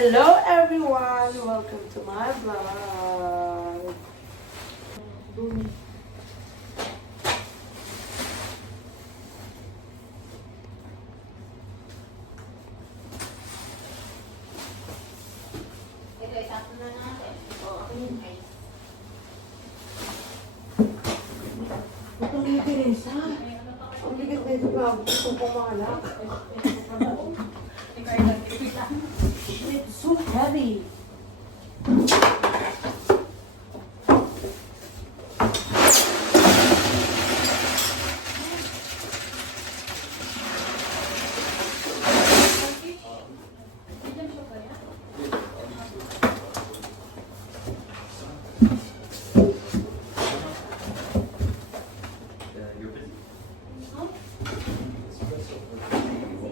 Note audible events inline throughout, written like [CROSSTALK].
Hello everyone! Welcome to my vlog. Ito, ay. Ito ni Teresa. Ang bigat na ito bago ko pumalak. It's so heavy.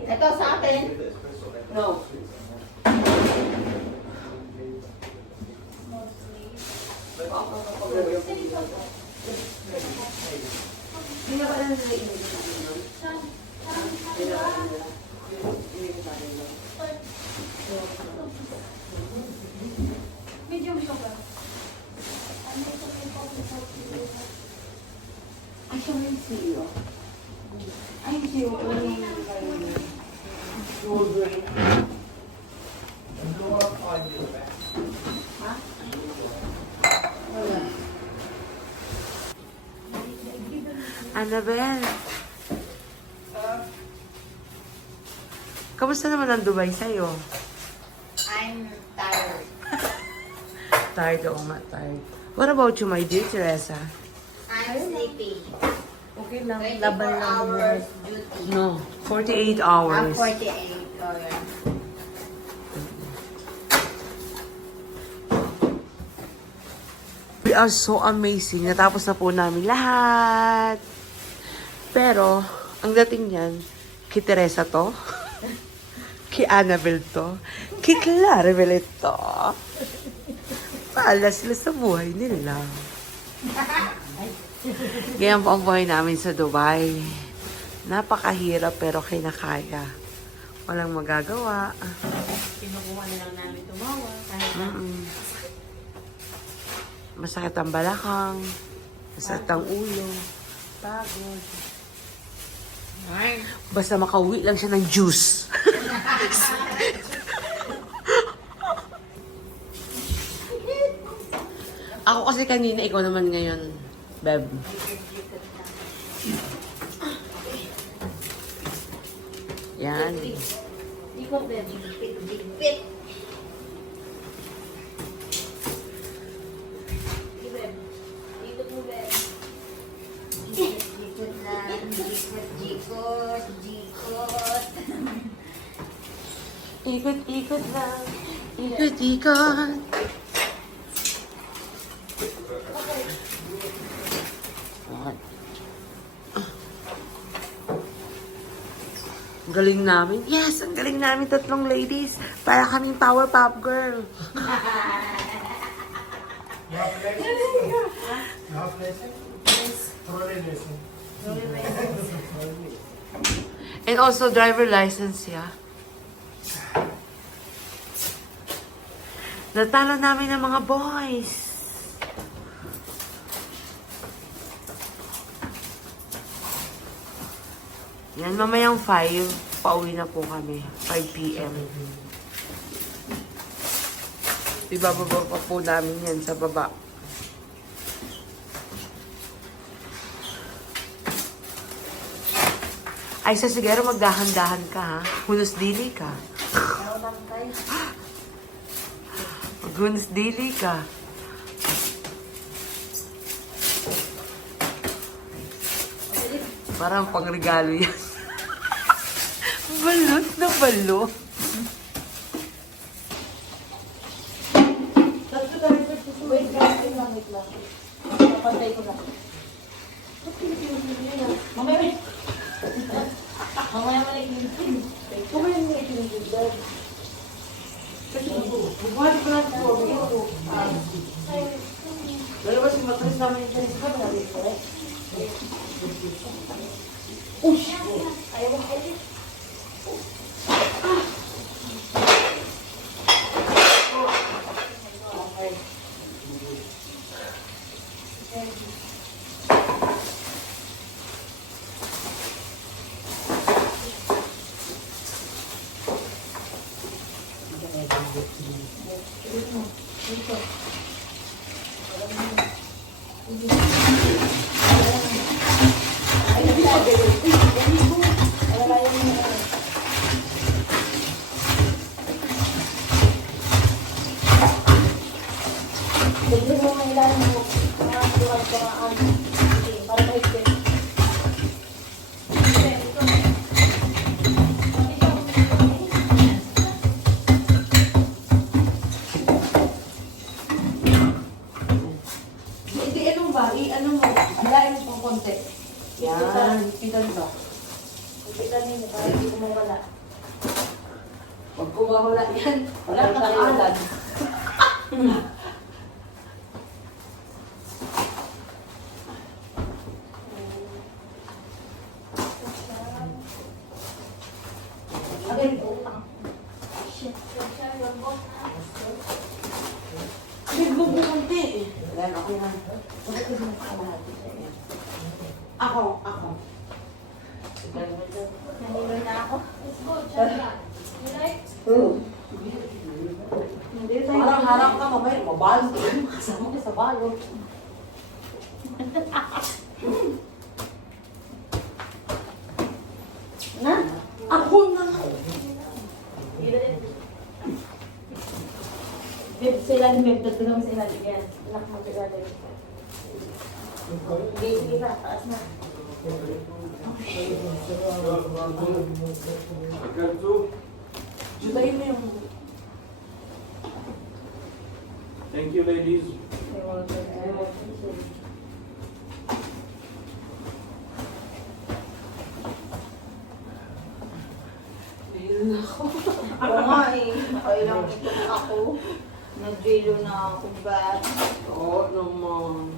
Ito sa atin. No. Hindi na pala nila inigit sa akin nun. Hindi na pala nila. Inigit sa akin nun. Medium sugar. Ay, siya may siyo. Ay, siyo ko yung shoulder. Ha? Wala. Annabelle. Kamusta naman ang Dubai sa'yo? I'm tired. [LAUGHS] Tired ako nga, tired. What about you, my dear Teresa? I'm sleepy. Okay lang, 24 hours duty. No, 48 I'm hours. 48. Oh, yeah. We are so amazing. Natapos na po namin lahat. Pero, ang dating niyan, kay Teresa to, [LAUGHS] kay Annabelle to, kay Clarabelle to. Paala sila sa buhay nila. Ganyan po ang buhay namin sa Dubai. Napakahirap pero kinakaya. Walang magagawa. Kinukuha na lang namin tumawa. Kahit Mm-mm. Masakit ang balakang. Masakit ang ulo. Pagod. Basta makauwi lang siya ng juice. Ako kasi kanina, ikaw naman ngayon, Beb. Yan. Ikot din. Bigpit, bigpit. Ikot. Ikot-ikot lang. Ikot-ikot. Galing namin. Yes, ang galing namin tatlong ladies. Para kaming Power Pop Girl. And also driver license, yeah. Natalo namin ng mga boys. Yan, mamayang 5, pauwi na po kami. 5 p.m. Ibababa pa po namin yan sa baba. Ay, sa sigaro magdahan-dahan ka, ha? Hunos dili ka. Maghunos dili ka. Parang pangregalo yan. [LAUGHS] balot na balot. Wait lang, wait lang, lang. Napantay ko yan? Mamaya may... Mamaya may ikinigin. Mamaya may ikinigin. Kasi, bubuhati ko natin po. Ito. Dalawa si Matris namin yung Teresa ka. Nalagay ko eh. Ush! Ayaw mo kayo. Dagdag Bigbo mo konti. Yan, ako yan. Ako, ako. Nahilo na ako. Hindi. Parang harap ka mamaya, mabalot. Kasama ka sa balot. Na? Ako na. Babe, sa ilalim, babe. Dagdag mo sa ilalim. Yan. Anak mo sa ilalim. Sige, sige na. Taas na. Judayin mo yung... Thank you, ladies. Oo nga eh. Kailang ito ako. Nag-velo na ako ba? Oo naman.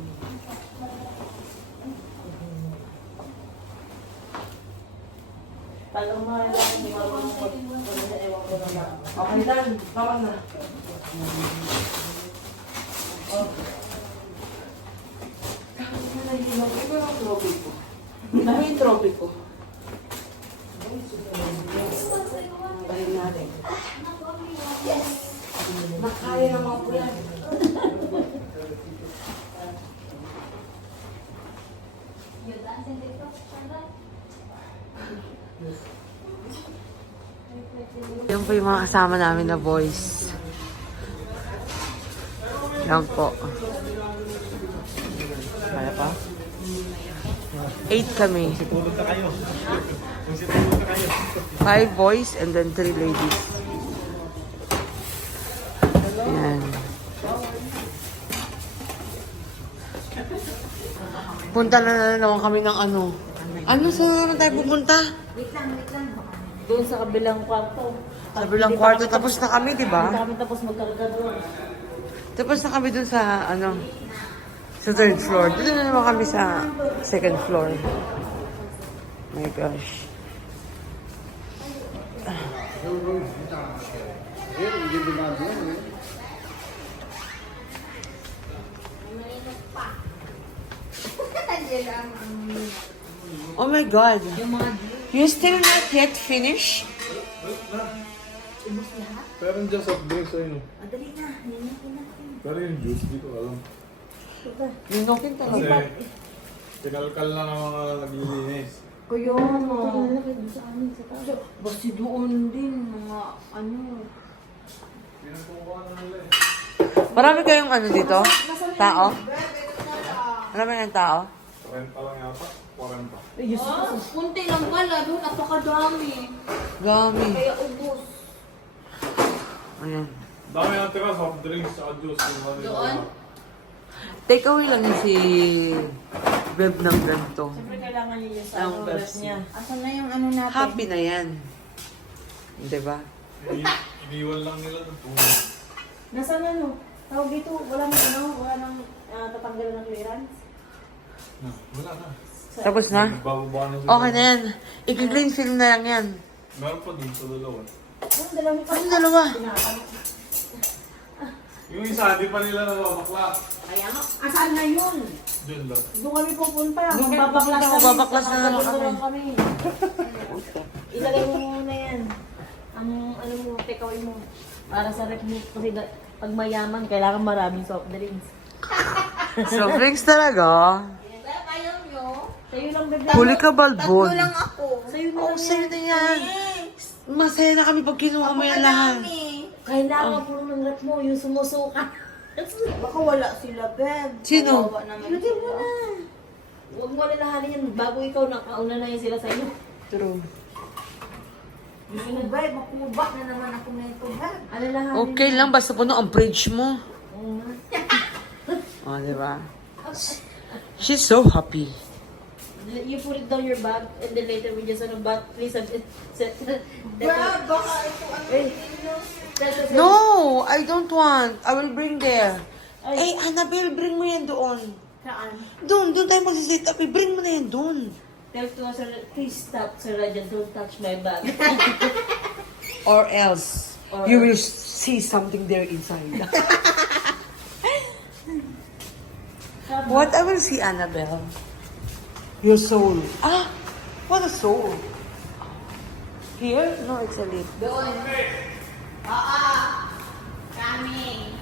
Talang mo lang. Hindi mag- sa ewan ko na lang. Okay lang, parang na. Ito yung trophy ko. Ano yung trophy ko? Bahin natin. Yes! Nakaya naman po yan. Yan po yung mga kasama namin na boys. Yan po. Kaya pa? Eight kami. Five boys and then three ladies. Yan. Punta na na naman kami ng ano. Ano sa naman tayo pupunta? Wait lang, wait lang. Doon sa kabilang kwarto. Sa bilang kwarto, tapos na kami, di Hindi ba? kami tapos magkarga doon. Tapos na kami dun sa, ano, sa third floor. Dito na naman kami sa second floor. My gosh. Oh my God. You still not yet finished? Pero soft drinks ayun. Madali na. Yan ko na. Pero yung juice, di ko alam. Linokin Kasi talaga. pinalkal na ng mga naglilinis. Kuya, ano? Sa amin, sa taas. Basta doon din, mga ano. Pinagkukuha na nila eh. Marami kayong ano dito? Tao? Marami kayong tao? 40 lang yata. 40. Oh, kunti lang pala. Doon, napakadami. Gami. Kaya ubos. Ayan. Dami na tira, soft drinks, saka juice. Yung. Doon? Take away lang si Beb ng ganito. Siyempre kailangan niya yung sa Ang ano, best niya. Asan na yung ano natin? Happy na yan. Di ba? Ini- Iniwan lang nila ng tubig. Nasaan ano? Tawag dito, walang ano, wala nang uh, tatanggal ng clearance. Na, wala na. Tapos na? Nagbababa na sila. Okay na yan. I-clean film na lang yan. Meron pa dun sa dalawa. Ang dalawang pa. Ang dalawa. Yung isa, di pa nila nababakla. Kaya nga, asan na yun? Diyan lang. Doon kami pupunta. Doon pupunta, kami. magbabaklas na naman kami. kami. Ilagay mo muna yan. Ang ano mo, take away mo. Para sa rep mo, kasi pag mayaman, kailangan maraming soft drinks. [LAUGHS] So, drinks talaga. Beb, ayaw nyo? Sa'yo lang, bebe. Huli ka, Balbon. Tatlo lang ako. Sa'yo na Oo, lang sa'yo yan. na yan. Masaya na kami pag kinuha mo yan lahat. Madami. Kailangan puro ng rep mo, yung sumusuka. [LAUGHS] Baka wala sila, Beb. Sino? Kawawa naman mo sila. na. Huwag mo alalahanin yan. Bago ikaw, nakauna na yan sila sa'yo. True. Gusto mo, Beb, makuba na naman ako na ito, Beb. Alalahanin. Okay lang, basta puno ang fridge mo. Oo nga. [LAUGHS] O, di ba? [LAUGHS] She's so happy. You put it down your bag and then later we just ano bag please it, set, Beb, [LAUGHS] baka ito ano Wait. ninyo. No, I don't want. I will bring there. Ay. Eh, Annabelle, bring mo yan doon. Saan? Doon, doon tayo magsisit up. Eh, bring mo na yan doon. Tell to us, Sir, please stop, Sir Rajan, don't touch my bag. [LAUGHS] Or else, Or you will see something there inside. [LAUGHS] what I will see, Annabelle? Your soul. Ah, what a soul. Here? No, it's a lip. Doon. Oo. Kami.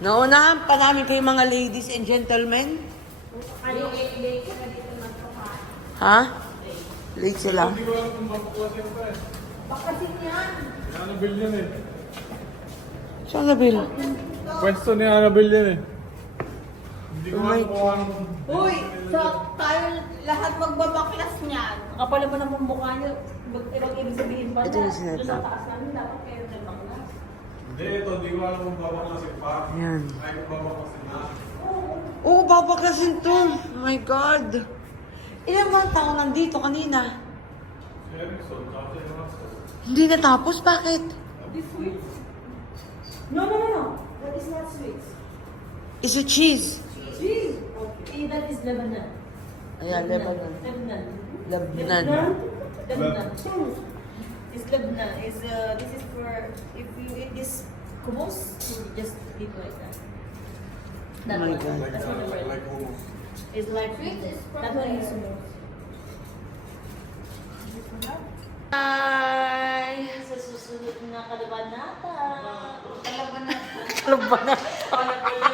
Naunahan pa namin kayo mga ladies and gentlemen. Late, late na dito magkuhan. Ha? Late sila. Hindi ko alam kung babaklasin pa eh. Baka din yan. Si Annabelle yan eh. Si Annabelle. Pwesto ni Annabelle yan eh. Hindi ko alam kung ano. Uy, so tayo lahat magbabaklas niyan. Kapal naman ang mukha niyo. Ibang ibig sabihin pa Ito yung sinata. Doon sa taas namin, dapat kayo nagbaklas. Hindi, ito. Hindi ko alam kung babaklasin pa. Ayan. Ay, kung babaklasin na. Oo, babaklasin to. Oh my God. Ilan ba ang tao nandito kanina? Mga Hindi natapos? Bakit? No, no, no, no. That is not sweets. Is it cheese? Cheese. Okay, that is Lebanon. Ayan, Lebanon. Lebanon. Lebanon. Lebanon. It's Lebanon. Is uh, this is for if you eat this hummus, you just eat like that. That Oh my one. That's what the uh, word. like hummus. It's like from that one is hummus. Hi! Sa susunod na kalabanata. Alam mo